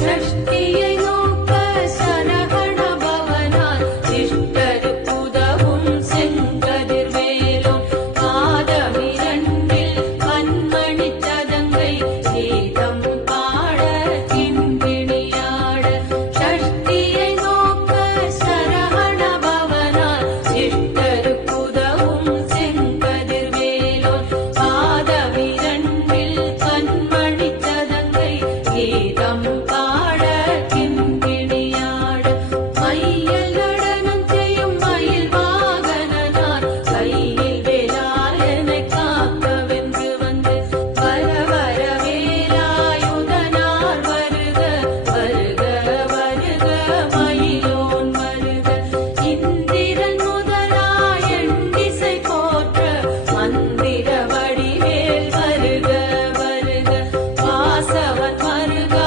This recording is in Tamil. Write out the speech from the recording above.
षष्टिயை நோக்க சரவண பவனார் சிஷ்டருக்குதவும் செங்கதிர்வேலோன் பாதமிரண்டில் பன்மணிச் சதங்கை கீதம் பாட கிண்கிணியாட षष्टिயை நோக்க சரவண பவனார் சிஷ்டருக்குதவும் செங்கதிர்வேலோன் பாதமிரண்டில் பன்மணிச் சதங்கை கீதம்